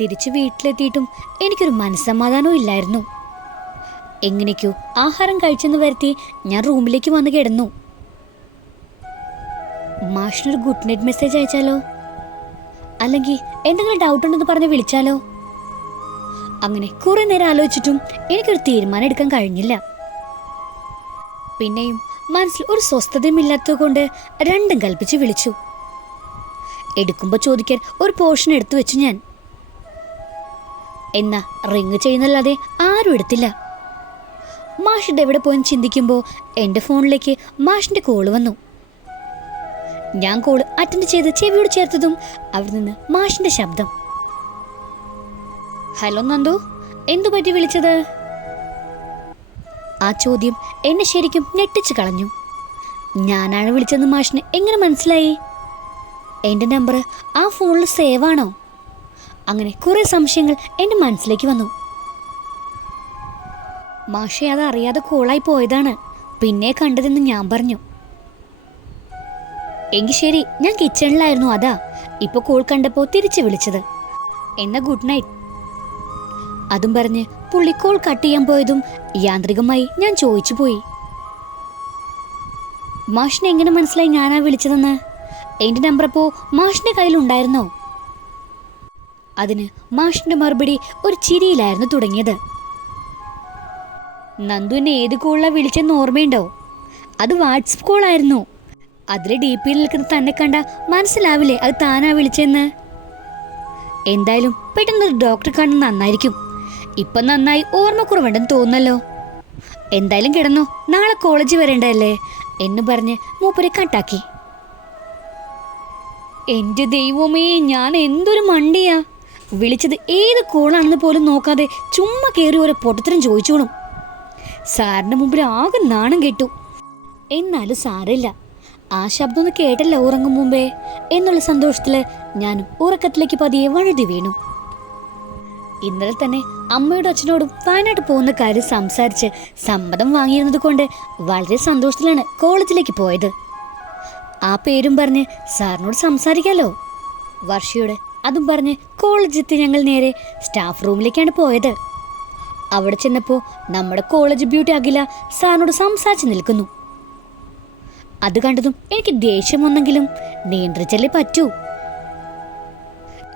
തിരിച്ചു വീട്ടിലെത്തിയിട്ടും എനിക്കൊരു മനസ്സമാധാനവും ഇല്ലായിരുന്നു. എങ്ങനെയൊക്കെയോ ആഹാരം കഴിച്ചെന്ന് വരുത്തി ഞാൻ റൂമിലേക്ക് വന്ന് കിടന്നു. മാഷിനൊരു ഗുഡ് നൈറ്റ് മെസ്സേജ് അയച്ചാലോ? അല്ലെങ്കിൽ എന്തെങ്കിലും ഡൗട്ട് ഉണ്ടെന്ന് പറഞ്ഞ് വിളിച്ചാലോ? അങ്ങനെ കുറെ നേരം ആലോചിച്ചിട്ടും എനിക്കൊരു തീരുമാനം എടുക്കാൻ കഴിഞ്ഞില്ല. പിന്നെയും മനസ്സിൽ ഒരു സ്വസ്ഥതയും ഇല്ലാത്തത് കൊണ്ട് രണ്ടും കൽപ്പിച്ച് വിളിച്ചു. എടുക്കുമ്പോൾ ചോദിക്കാൻ ഒരു പോർഷൻ എടുത്തു വെച്ചു ഞാൻ. എന്നാ റിങ് ചെയ്യുന്നല്ലാതെ ആരും എടുത്തില്ല. മാഷിന്റെ എവിടെ പോയെന്ന് ചിന്തിക്കുമ്പോൾ എന്റെ ഫോണിലേക്ക് മാഷിന്റെ കോൾ വന്നു. ഞാൻ കോൾ അറ്റൻഡ് ചെയ്ത് ചെവിയോട് ചേർത്തതും അവിടെ നിന്ന് മാഷിന്റെ ശബ്ദം. ഹലോ നന്ദു എന്തു പറ്റി വിളിച്ചത്? ആ ചോദ്യം എന്നെ ശരിക്കും ഞെട്ടിച്ചു കളഞ്ഞു. ഞാനാണ് വിളിച്ചതെന്ന് മാഷിന് എങ്ങനെ മനസ്സിലായി? എന്റെ നമ്പർ ആ ഫോണിൽ സേവ് ആണോ? അങ്ങനെ കുറെ സംശയങ്ങൾ എന്റെ മനസ്സിലേക്ക് വന്നു. മാഷെ അത് അറിയാതെ കോളായി പോയതാണ്. പിന്നെ കണ്ടതെന്ന് ഞാൻ പറഞ്ഞു. എങ്കിൽ ശരി ഞാൻ കിച്ചണിലായിരുന്നു അതാ. ഇപ്പൊ കോൾ കണ്ടപ്പോ തിരിച്ചു വിളിച്ചത്. എന്നാ ഗുഡ് നൈറ്റ്. അതും പറഞ്ഞ് പുള്ളി കോൾ കട്ട് ചെയ്യാൻ പോയതും യാന്ത്രികമായി ഞാൻ ചോദിച്ചു പോയി. മാഷിനെ എങ്ങനെ മനസ്സിലായി ഞാനാ വിളിച്ചതെന്ന്? എന്റെ നമ്പർ അപ്പോ മാഷിന്റെ കയ്യിലുണ്ടായിരുന്നോ? അതിന് മാഷിന്റെ മറുപടി ഒരു ചിരിയിലായിരുന്നു തുടങ്ങിയത്. നന്ദു എന്നെ ഏത് കോളിലാണ് വിളിച്ചെന്ന് ഓർമ്മയുണ്ടോ? അത് വാട്സപ്പ് കോളായിരുന്നു അതിൽ ഡി പിയിൽ നിൽക്കുന്ന തന്നെ കണ്ട മനസ്സിലാവില്ലേ അത് താനാ വിളിച്ചെന്ന്? എന്തായാലും പെട്ടെന്ന് ഡോക്ടറെ കാണുന്ന നന്നായിരിക്കും. ഇപ്പൊ നന്നായി ഓർമ്മക്കുറവുണ്ടെന്ന് തോന്നുന്നല്ലോ. എന്തായാലും കിടന്നു നാളെ കോളേജ് വരേണ്ടതല്ലേ? എന്ന് പറഞ്ഞ് മൂപ്പരെ കട്ടാക്കി. എന്റെ ദൈവമേ ഞാൻ എന്തൊരു മണ്ടിയാ? വിളിച്ചത് ഏത് കോളാണെന്ന് പോലും നോക്കാതെ ചുമ്മാ കയറി ഒരു പൊട്ടത്തരം ചോദിച്ചോളും. സാറിന്റെ മുമ്പിൽ ആകെ നാണം കേട്ടു. എന്നാലും സാറില്ല ആ ശബ്ദം ഒന്ന് കേട്ടല്ല ഉറങ്ങും മുമ്പേ. എന്നുള്ള സന്തോഷത്തിൽ ഞാൻ ഉറക്കത്തിലേക്ക് പതിയെ വഴുതി വീണു. ഇന്നലെ തന്നെ അമ്മയോടും അച്ഛനോടും വയനാട്ട് പോകുന്ന കാര്യം സംസാരിച്ച് സമ്മതം വാങ്ങിയിരുന്നത് കൊണ്ട് വളരെ സന്തോഷത്തിലാണ് കോളേജിലേക്ക് പോയത്. ആ പേരും പറഞ്ഞ് സാറിനോട് സംസാരിക്കാലോ? വർഷയോട് അതും പറഞ്ഞ് കോളേജെത്തി ഞങ്ങൾ നേരെ സ്റ്റാഫ് റൂമിലേക്കാണ് പോയത്. അവിടെ ചെന്നപ്പോൾ നമ്മുടെ കോളേജ് ബ്യൂട്ടി അഖില സാറിനോട് സംസാരിച്ച് നിൽക്കുന്നു. അത് കണ്ടതും എനിക്ക് ദേഷ്യം വന്നെങ്കിലും നിയന്ത്രിച്ചല്ലേ പറ്റൂ.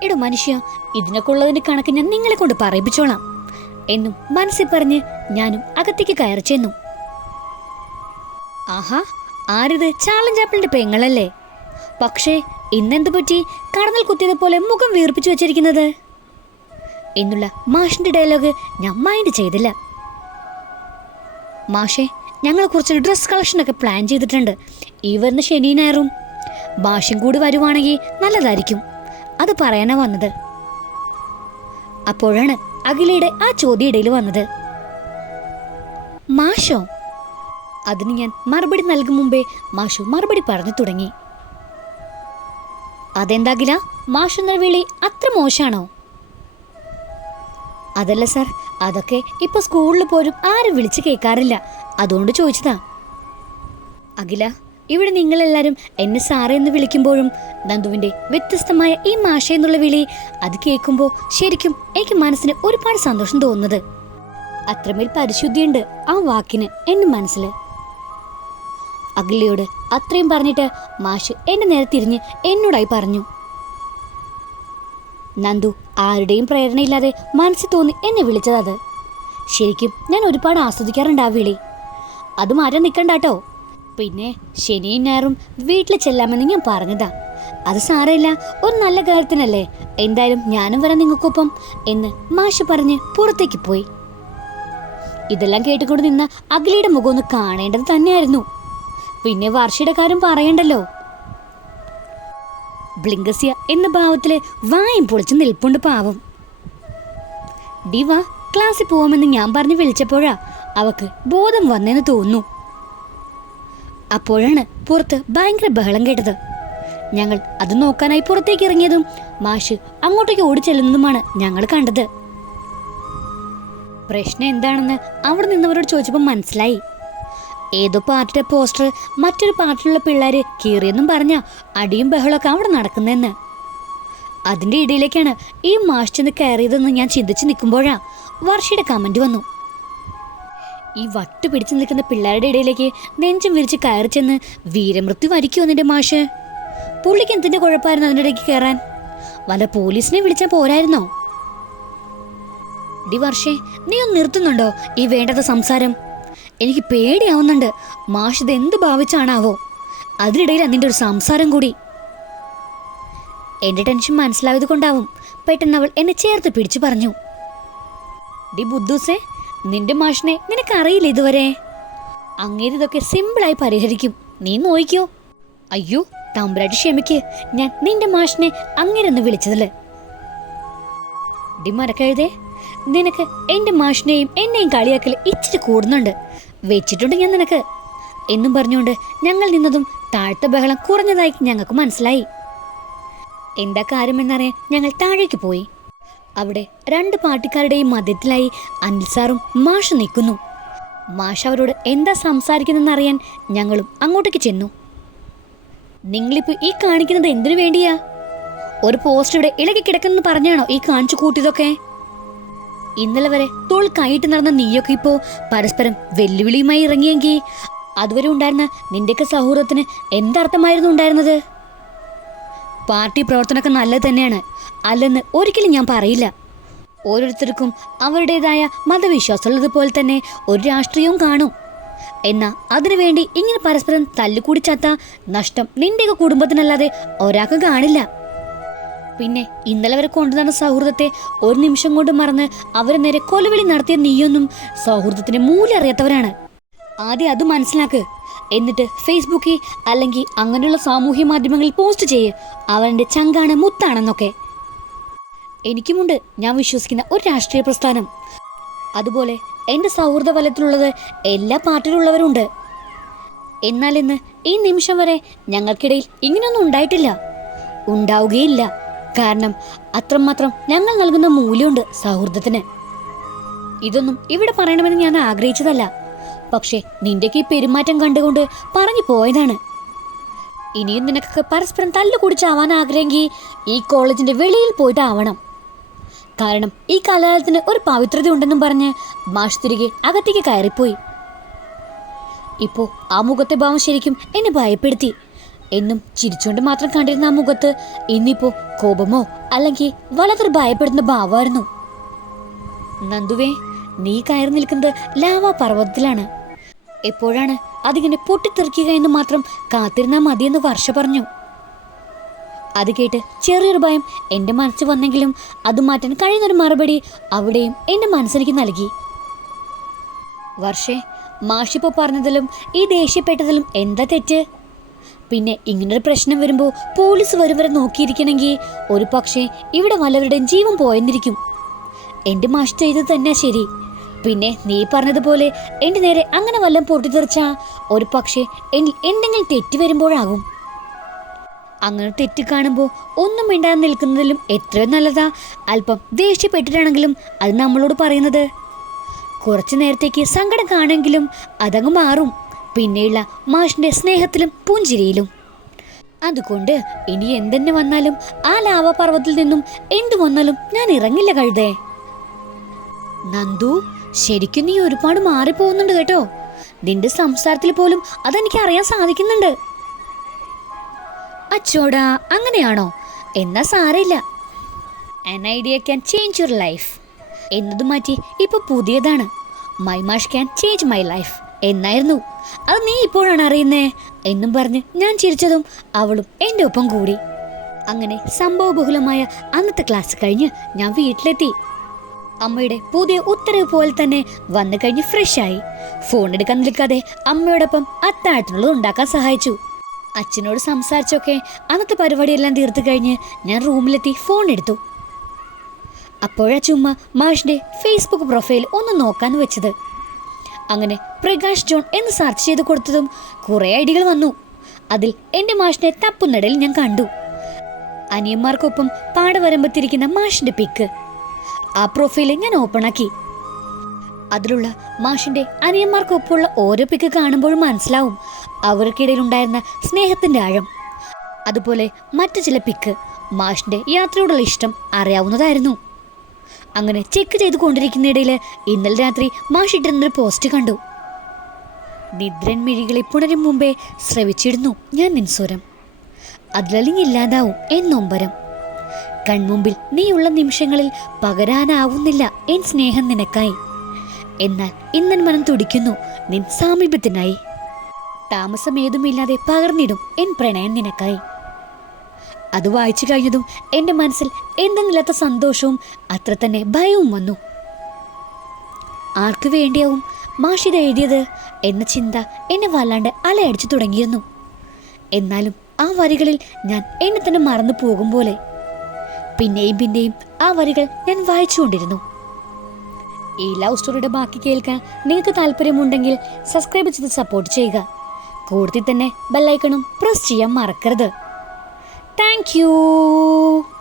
എടോ മനുഷ്യ ഇതിനൊക്കെ ഉള്ളതിന്റെ കണക്ക് ഞാൻ നിങ്ങളെ കൊണ്ട് പറയിപ്പിച്ചോളാം എന്നും മനസ്സിൽ പറഞ്ഞ് ഞാനും അകത്തേക്ക് കയറി ചെന്നു. ആഹാ ആരിത് ചാളൻ ചാപ്പിളിന്റെ പെങ്ങളല്ലേ? പക്ഷേ ഇന്നെന്ത് പറ്റി? കടന്നൽ കുത്തിയത് പോലെ മുഖം വീർപ്പിച്ചു വെച്ചിരിക്കുന്നത്. എന്നുള്ള മാഷിന്റെ ഡയലോഗ് ഞാൻ മൈൻഡ് ചെയ്തില്ല. മാഷേ ഞങ്ങൾ കുറച്ച് ഡ്രസ് കളക്ഷനൊക്കെ പ്ലാൻ ചെയ്തിട്ടുണ്ട്. ഈ വരുന്ന ശനി ഞായറും. ഭാഷയും കൂടി വരുവാണെങ്കിൽ നല്ലതായിരിക്കും. അത് പറയാനാ വന്നത്. അപ്പോഴാണ് അഖിലയുടെ ആ ചോദ്യ ഇടയിൽ വന്നത്. മാഷോ? അതിന് ഞാൻ മറുപടി നൽകും മുമ്പേ മാഷു മറുപടി പറഞ്ഞു തുടങ്ങി. അതെന്താ ഗില മാഷു എന്ന വിളി അത്ര മോശാണോ? അതല്ല സർ അതൊക്കെ ഇപ്പൊ സ്കൂളിൽ പോലും ആരും വിളിച്ച് കേൾക്കാറില്ല അതുകൊണ്ട് ചോദിച്ചതാ. അഖില ഇവിടെ നിങ്ങളെല്ലാരും എന്നെ സാറേ എന്ന് വിളിക്കുമ്പോഴും നന്ദുവിന്റെ വ്യത്യസ്തമായ ഈ മാഷ എന്നുള്ള വിളി അത് കേൾക്കുമ്പോൾ ശരിക്കും എനിക്ക് മനസ്സിന് ഒരുപാട് സന്തോഷം തോന്നുന്നത്. അത്രമേൽ പരിശുദ്ധിയുണ്ട് ആ വാക്കിന് എന്റെ മനസ്സിൽ അഖിലയോട് അത്രയും പറഞ്ഞിട്ട് മാഷ് എന്നെ നേരെ തിരിഞ്ഞ് എന്നോടായി പറഞ്ഞു. നന്ദു ആരുടെയും പ്രേരണയില്ലാതെ മനസ്സിൽ തോന്നി എന്നെ വിളിച്ചതത് ശരിക്കും ഞാൻ ഒരുപാട് ആസ്വദിക്കാറുണ്ട് ആ വിളി. അത് മാറ്റാൻ നിൽക്കണ്ടാട്ടോ പിന്നെ ശനിയും ഞായറും വീട്ടിൽ ചെല്ലാമെന്ന് ഞാൻ പറഞ്ഞതാ. അത് സാരമില്ല ഒരു നല്ല കാര്യത്തിനല്ലേ. എന്തായാലും ഞാനും വരാം നിങ്ങൾക്കൊപ്പം എന്ന് മാഷ് പറഞ്ഞ് പുറത്തേക്ക് പോയി. ഇതെല്ലാം കേട്ടുകൊണ്ട് നിന്ന അഖിലയുടെ മുഖം ഒന്ന് കാണേണ്ടത് തന്നെയായിരുന്നു. പിന്നെ വർഷയുടെ കാര്യം പറയണ്ടല്ലോ. ബ്ലിങ്കസ്യ എന്ന ഭാവത്തിൽ വായും പൊളിച്ച് നിൽപ്പുണ്ട് പാവം. ഡിവ ക്ലാസ്സിൽ പോവാമെന്ന് ഞാൻ പറഞ്ഞ് വിളിച്ചപ്പോഴാ അവക്ക് ബോധം വന്നെന്ന് തോന്നുന്നു. അപ്പോഴാണ് പുറത്ത് ഭയങ്കര ബഹളം കേട്ടത്. ഞങ്ങൾ അത് നോക്കാനായി പുറത്തേക്ക് ഇറങ്ങിയതും മാഷ് അങ്ങോട്ടേക്ക് ഓടിച്ചെല്ലുന്നതുമാണ് ഞങ്ങൾ കണ്ടത്. പ്രശ്നം എന്താണെന്ന് അവിടെ നിന്നവരോട് ചോദിച്ചപ്പോൾ മനസ്സിലായി. ഏതോ പാർട്ടിയുടെ പോസ്റ്റർ മറ്റൊരു പാർട്ടിയിലുള്ള പിള്ളേര് കീറിയെന്നും പറഞ്ഞ അടിയും ബഹളമൊക്കെ അവിടെ നടക്കുന്നതെന്ന്. അതിന്റെ ഇടയിലേക്കാണ് ഈ മാഷ് ചെന്ന് കയറിയതെന്ന് ഞാൻ ചിന്തിച്ച് നിൽക്കുമ്പോഴാ വർഷയുടെ കമന്റ് വന്നു. ഈ വട്ടു പിടിച്ചു നിൽക്കുന്ന പിള്ളേരുടെ ഇടയിലേക്ക് നെഞ്ചും വിരിച്ച് കയറി ചെന്ന് വീരമൃത്യു വരിക്കുമോ നിന്റെ മാഷ്? പുള്ളിക്ക് എന്തിന്റെ കുഴപ്പമായിരുന്നു അതിന്റെ ഇടയ്ക്ക് കയറാൻ? വല്ല പോലീസിനെ വിളിച്ചാൽ പോരായിരുന്നോ? ഡി വർഷേ നീ ഒന്ന് നിർത്തുന്നുണ്ടോ ഈ വേണ്ടാത്ത സംസാരം? എനിക്ക് പേടിയാവുന്നുണ്ട്. മാഷിത് എന്ത് ഭാവിച്ചാണാവോ? അതിനിടയിൽ അതിന്റെ ഒരു സംസാരം കൂടി. എന്റെ ടെൻഷൻ മനസ്സിലായത് കൊണ്ടാവും പെട്ടെന്ന് അവൾ എന്നെ ചേർത്ത് പിടിച്ചു പറഞ്ഞു. ഡി ബുദ്ധൂസേ നിന്റെ മാഷിനെ നിനക്കറിയില്ല ഇതുവരെ? അങ്ങേര് ഇതൊക്കെ സിമ്പിളായി പരിഹരിക്കും. നീ നോയിക്കോ. അയ്യോ തമ്പുരാട്ടി ക്ഷമിക്ക്. ഞാൻ നിന്റെ മാഷിനെ അങ്ങനെ വിളിച്ചതല്ലേ ഡി മറക്കഴുതേ നിനക്ക് എന്റെ മാഷിനെയും എന്നെയും കളിയാക്കൽ ഇച്ചിരി കൂടുന്നുണ്ട്. വെച്ചിട്ടുണ്ട് ഞാൻ നിനക്ക്. എന്നും പറഞ്ഞുകൊണ്ട് ഞങ്ങൾ നിന്നതും താഴ്ത്ത ബഹളം കുറഞ്ഞതായി ഞങ്ങൾക്ക് മനസ്സിലായി. എന്താ കാര്യമെന്നറിയാൻ ഞങ്ങൾ താഴേക്ക് പോയി. അവിടെ രണ്ട് പാർട്ടിക്കാരുടെയും മധ്യത്തിലായി അനിൽ സാറും മാഷ് നിൽക്കുന്നു. മാഷ് അവരോട് എന്താ സംസാരിക്കുന്നതെന്നറിയാൻ ഞങ്ങളും അങ്ങോട്ടേക്ക് ചെന്നു. നിങ്ങളിപ്പോ ഈ കാണിക്കുന്നത് എന്തിനു വേണ്ടിയാ? ഒരു പോസ്റ്റ് ഇവിടെ ഇളകി കിടക്കുന്നെന്ന് പറഞ്ഞാണോ ഈ കാണിച്ചു കൂട്ടിയതൊക്കെ? ഇന്നലെ വരെ തോൾ കൈയിട്ട് നടന്ന നീയൊക്കെ ഇപ്പോ പരസ്പരം വെല്ലുവിളിയുമായി ഇറങ്ങിയെങ്കിൽ അതുവരെ ഉണ്ടായിരുന്ന നിന്റെയൊക്കെ സൗഹൃദത്തിന് എന്തർത്ഥമായിരുന്നു ഉണ്ടായിരുന്നത്? പാർട്ടി പ്രവർത്തനമൊക്കെ നല്ലത് തന്നെയാണ്. അല്ലെന്ന് ഒരിക്കലും ഞാൻ പറയില്ല. ഓരോരുത്തർക്കും അവരുടേതായ മതവിശ്വാസമുള്ളതുപോലെ തന്നെ ഒരു രാഷ്ട്രീയവും കാണും. എന്നാ അതിനുവേണ്ടി ഇങ്ങനെ പരസ്പരം തല്ലുകൂടി ചത്ത നഷ്ടം നിന്റെയൊക്കെ കുടുംബത്തിനല്ലാതെ ഒരാൾക്ക് കാണില്ല. പിന്നെ ഇന്നലെ വരെ കൊണ്ടുനടന്ന സൗഹൃദത്തെ ഒരു നിമിഷം കൊണ്ട് മറന്ന് അവരെ നേരെ കൊലവിളി നടത്തിയ നീയൊന്നും സൗഹൃദത്തിന്റെ മൂല്യം അറിയാത്തവരാണ്. ആദ്യം അത് മനസ്സിലാക്ക്. എന്നിട്ട് ഫേസ്ബുക്കിൽ അല്ലെങ്കിൽ അങ്ങനെയുള്ള സാമൂഹ്യ മാധ്യമങ്ങളിൽ പോസ്റ്റ് ചെയ്യ്. അവന്റെ ചങ്കാണ് മുത്താണെന്നൊക്കെ. എനിക്കുമുണ്ട് ഞാൻ വിശ്വസിക്കുന്ന ഒരു രാഷ്ട്രീയ പ്രസ്ഥാനം. അതുപോലെ എന്റെ സൗഹൃദ ഫലത്തിലുള്ളത് എല്ലാ പാർട്ടിയിലുള്ളവരുണ്ട്. എന്നാൽ ഇന്ന് ഈ നിമിഷം വരെ ഞങ്ങൾക്കിടയിൽ ഇങ്ങനെയൊന്നും ഉണ്ടായിട്ടില്ല. ഉണ്ടാവുകയില്ല. കാരണം അത്രമാത്രം ഞങ്ങൾ നൽകുന്ന മൂല്യമുണ്ട് സൗഹൃദത്തിന്. ഇതൊന്നും ഇവിടെ പറയണമെന്ന് ഞാൻ ആഗ്രഹിച്ചതല്ല. പക്ഷേ നിന്റെക്ക് ഈ പെരുമാറ്റം കണ്ടുകൊണ്ട് പറഞ്ഞു പോയതാണ്. ഇനിയും നിനക്കൊക്കെ പരസ്പരം തല്ലുകൂടി ചാവാൻ ആഗ്രഹമെങ്കിൽ ഈ കോളേജിന്റെ വെളിയിൽ പോയിട്ട് ആവണം കാരണം ഈ കലാലയത്തിന് ഒരു പവിത്രത ഉണ്ടെന്നും പറഞ്ഞ് മാഷ് തിരികെ അകത്തേക്ക് കയറിപ്പോയി. ഇപ്പോ ആ മുഖത്തെ ഭാവം ശരിക്കും എന്നെ ഭയപ്പെടുത്തി. എന്നും ചിരിച്ചുകൊണ്ട് മാത്രം കണ്ടിരുന്ന ആ മുഖത്ത് ഇന്നിപ്പോ കോപമോ അല്ലെങ്കിൽ വളരെ ഭയപ്പെടുന്ന ഭാവമായിരുന്നു. നന്ദുവേ നീ കയറി നിൽക്കുന്നത് ലാവാ പർവതത്തിലാണ്. എപ്പോഴാണ് അതിങ്ങനെ പൊട്ടിത്തെറിക്കുക എന്ന് മാത്രം കാത്തിരുന്നാ മതിയെന്ന് വർഷ പറഞ്ഞു. അത് കേട്ട് ചെറിയൊരു ഭയം എന്റെ മനസ്സിൽ വന്നെങ്കിലും അത് മാറ്റാൻ കഴിയുന്നൊരു മറുപടി അവിടെയും എന്റെ മനസ്സിലേക്ക് നൽകി. വർഷേ മാഷിപ്പോ പറഞ്ഞതിലും ഈ ദേഷ്യപ്പെട്ടതിലും എന്താ തെറ്റ്? പിന്നെ ഇങ്ങനൊരു പ്രശ്നം വരുമ്പോൾ പോലീസ് വരും വരെ നോക്കിയിരിക്കണമെങ്കിൽ ഒരു പക്ഷേ ഇവിടെ വല്ലവരുടെയും ജീവൻ പോയെന്നിരിക്കും. എന്റെ മാഷ് ചെയ്തത് തന്നെ ശരി. പിന്നെ നീ പറഞ്ഞതുപോലെ എന്റെ നേരെ അങ്ങനെ വല്ലതും പൊട്ടിത്തെറിച്ചാ ഒരു പക്ഷേ എന്നിൽ എന്തെങ്കിലും തെറ്റ് വരുമ്പോഴാകും. അങ്ങനെ തെറ്റ് കാണുമ്പോൾ ഒന്നും മിണ്ടാതെ നിൽക്കുന്നതിലും എത്രയോ നല്ലതാ. അല്പം ദേഷ്യപ്പെട്ടിട്ടാണെങ്കിലും അത് നമ്മളോട് പറയുന്നത്. കുറച്ചു നേരത്തേക്ക് സങ്കടം കാണെങ്കിലും അതങ്ങ് മാറും. പിന്നെയുള്ള മാഷിന്റെ സ്നേഹത്തിലും പൂഞ്ചിരിയിലും. അതുകൊണ്ട് ഇനി എന്തെന്നെ വന്നാലും ആ ലാവപർവത്തിൽ നിന്നും എന്തു വന്നാലും ഞാൻ ഇറങ്ങില്ല കഴുതേ. നന്ദു ശരിക്കും നീ ഒരുപാട് മാറിപ്പോകുന്നുണ്ട് കേട്ടോ. നിന്റെ സംസാരത്തിൽ പോലും അതെനിക്ക് അറിയാൻ സാധിക്കുന്നുണ്ട്. അച്ചോടാ അങ്ങനെയാണോ? എന്നാ സാരമില്ല. Idea can change your life എന്നത് മാറ്റി ഇപ്പൊ പുതിയതാണ്. മൈ മാഷ് ക്യാൻ ചേഞ്ച് മൈ ലൈഫ് എന്നായിരുന്നു. അത് നീ ഇപ്പോഴാണ് അറിയുന്നേ? എന്നും പറഞ്ഞ് ഞാൻ ചിരിച്ചതും അവളും എന്റെ ഒപ്പം കൂടി. അങ്ങനെ സംഭവബഹുലമായ അന്നത്തെ ക്ലാസ് കഴിഞ്ഞ് ഞാൻ വീട്ടിലെത്തി. അമ്മയുടെ പുതിയ ഉത്തരവ് പോലെ തന്നെ വന്നു കഴിഞ്ഞ് ഫ്രഷായി ഫോൺ എടുക്കാൻ നിൽക്കാതെ അമ്മയോടൊപ്പം അത്താഴത്തിനുള്ളത് ഉണ്ടാക്കാൻ സഹായിച്ചു. അച്ഛനോട് സംസാരിച്ചൊക്കെ അന്നത്തെ പരിപാടിയെല്ലാം തീർത്തു കഴിഞ്ഞ് ഞാൻ റൂമിലെത്തി ഫോൺ എടുത്തു. അപ്പോഴാ ചുമ്മാ മാഷിന്റെ ഫേസ്ബുക്ക് പ്രൊഫൈൽ ഒന്ന് നോക്കാൻ വെച്ചത്. അങ്ങനെ പ്രകാശ് ജോൺ എന്ന് സെർച്ച് ചെയ്ത് കൊടുത്തതും കുറേ ഐഡികൾ വന്നു. അതിൽ എന്റെ മാഷിനെ തപ്പുന്നിടയിൽ ഞാൻ കണ്ടു. അനിയന്മാർക്കൊപ്പം പാടവരമ്പത്തിരിക്കുന്ന മാഷിന്റെ പിക്ക് ആ പ്രൊഫൈൽ ഞാൻ ഓപ്പൺ ആക്കി. അതിലുള്ള മാഷിന്റെ അനിയന്മാർക്കൊപ്പമുള്ള ഓരോ പിക്ക് കാണുമ്പോഴും മനസ്സിലാവും അവർക്കിടയിൽ ഉണ്ടായിരുന്ന സ്നേഹത്തിന്റെ ആഴം. അതുപോലെ മറ്റു ചില പിക്ക് മാഷിന്റെ യാത്രയോടുള്ള ഇഷ്ടം അറിയാവുന്നതായിരുന്നു. അങ്ങനെ ചെക്ക് ചെയ്തു കൊണ്ടിരിക്കുന്നിടയിൽ ഇന്നലെ രാത്രി മാഷിട്ടിരുന്നൊരു പോസ്റ്റ് കണ്ടു. നിദ്രൻ മിഴികളെ പുണരും മുമ്പേ ശ്രവിച്ചിരുന്നു ഞാൻ നിൻസ്വരം. അതിലലിഞ്ഞില്ലാതാവും എന്നൊമ്പരം. കൺമുമ്പിൽ നീയുള്ള നിമിഷങ്ങളിൽ പകരാനാവുന്നില്ല എൻ സ്നേഹം നിനക്കായി. എന്നാൽ ഇന്നൻ മനം തുടിക്കുന്നു നിൻ സാമീപ്യത്തിനായി. താമസമേതുമില്ലാതെ പകർന്നിടും എൻ പ്രണയം നിനക്കായി. അത് വായിച്ചു കഴിഞ്ഞതും എന്റെ മനസ്സിൽ എന്തെന്നില്ലാത്ത സന്തോഷവും അത്ര തന്നെ ഭയവും വന്നു. ആർക്കു വേണ്ടിയാവും മാഷിത് എഴുതിയത് എന്ന ചിന്ത എന്നെ വല്ലാണ്ട് അലയടിച്ചു തുടങ്ങിയിരുന്നു എന്നാലും ആ വരികളിൽ ഞാൻ എന്നെ തന്നെ മറന്നു പോകും പോലെ. പിന്നെയും പിന്നെയും ആ വരികൾ ഞാൻ വായിച്ചുകൊണ്ടിരുന്നു. ഈ ലവ് സ്റ്റോറിയുടെ ബാക്കി കേൾക്കാൻ നിങ്ങൾക്ക് താല്പര്യമുണ്ടെങ്കിൽ സബ്സ്ക്രൈബ് ചെയ്ത് സപ്പോർട്ട് ചെയ്യുക. കൂടുതൽ തന്നെ ബെല്ലൈക്കണും പ്രസ് ചെയ്യാൻ മറക്കരുത്. Thank you!